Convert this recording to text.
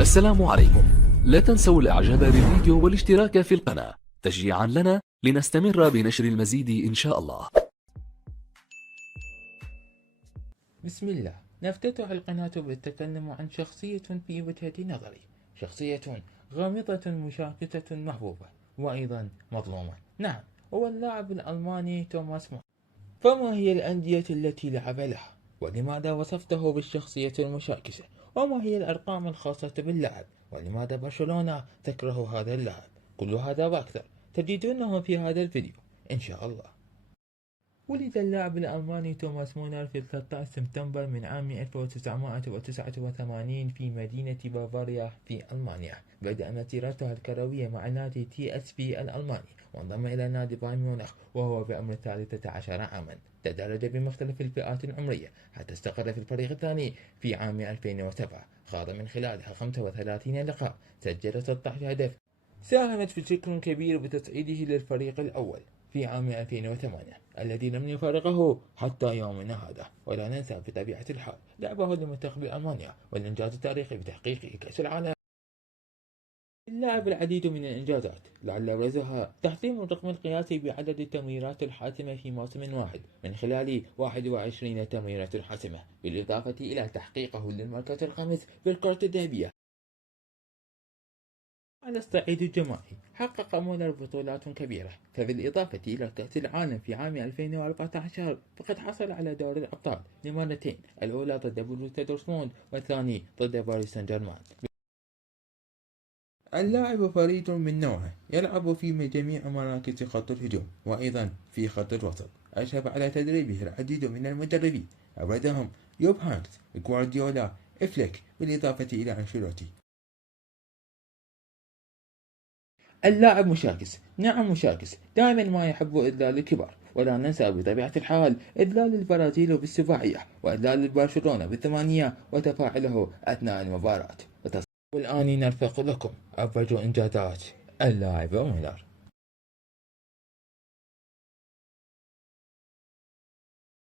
السلام عليكم. لا تنسوا الاعجاب بالفيديو والاشتراك في القناة تشجيعا لنا لنستمر بنشر المزيد إن شاء الله. بسم الله. نفتتح القناة بالتكلم عن شخصية في وجهة نظري، شخصية غامضة مشاكسة محبوبة وأيضا مظلومة. نعم، هو اللاعب الألماني توماس مولر. فما هي الأندية التي لعب لها؟ ولماذا وصفته بالشخصية المشاكسة؟ وما هي الأرقام الخاصة باللاعب؟ ولماذا برشلونة تكره هذا اللاعب؟ كل هذا وأكثر تجدونه في هذا الفيديو إن شاء الله. ولد اللاعب الألماني توماس مولر في 13 سبتمبر من عام 1989 في مدينة بافاريا في ألمانيا. بدأ مسيرته الكروية مع نادي TSV الألماني، وانضم إلى نادي بايرن ميونخ وهو بعمر 13 عاما. تدرج بمختلف الفئات العمرية حتى استقر في الفريق الثاني في عام 2007، خاض من خلالها 35 لقاء، سجل 16 هدف، ساهمت بشكل كبير بتصعيده للفريق الأول في عام 2008 الذي لم يفارقه حتى يومنا هذا. ولا ننسى بطبيعة الحال لعبه لمنتخب ألمانيا والإنجاز التاريخي بتحقيق كأس العالم. للعب العديد من الإنجازات، لعل أبرزها تحطيم الرقم القياسي بعدد التمريرات الحاسمة في موسم واحد من خلال 21 تمريرة حاسمة، بالإضافة إلى تحقيقه للمركز الخامس بالكرة الذهبية. على الصعيد الجماعي حقق مولر بطولات كبيرة، فبالإضافة إلى كأس العالم في عام 2014 فقد حصل على دور الأبطال لمرتين، الأولى ضد بروسيا دورتموند والثاني ضد باريس سان جيرمان. اللاعب فريد من نوعه، يلعب في جميع مراكز خط الهجوم وأيضا في خط الوسط. أشرف على تدريبه العديد من المدربين، أبرزهم يوب هانكس، غوارديولا، إفليك، بالإضافة إلى أنشيلوتي. اللاعب مشاكس، نعم مشاكس، دائما ما يحب إذلال الكبار. ولا ننسى بطبيعة الحال إذلال البرازيل بالسباعية، وإذلال برشلونة بالثمانية، وتفاعله أثناء المباراة. والآن نرفق لكم أبرز إنجازات اللاعب مولر.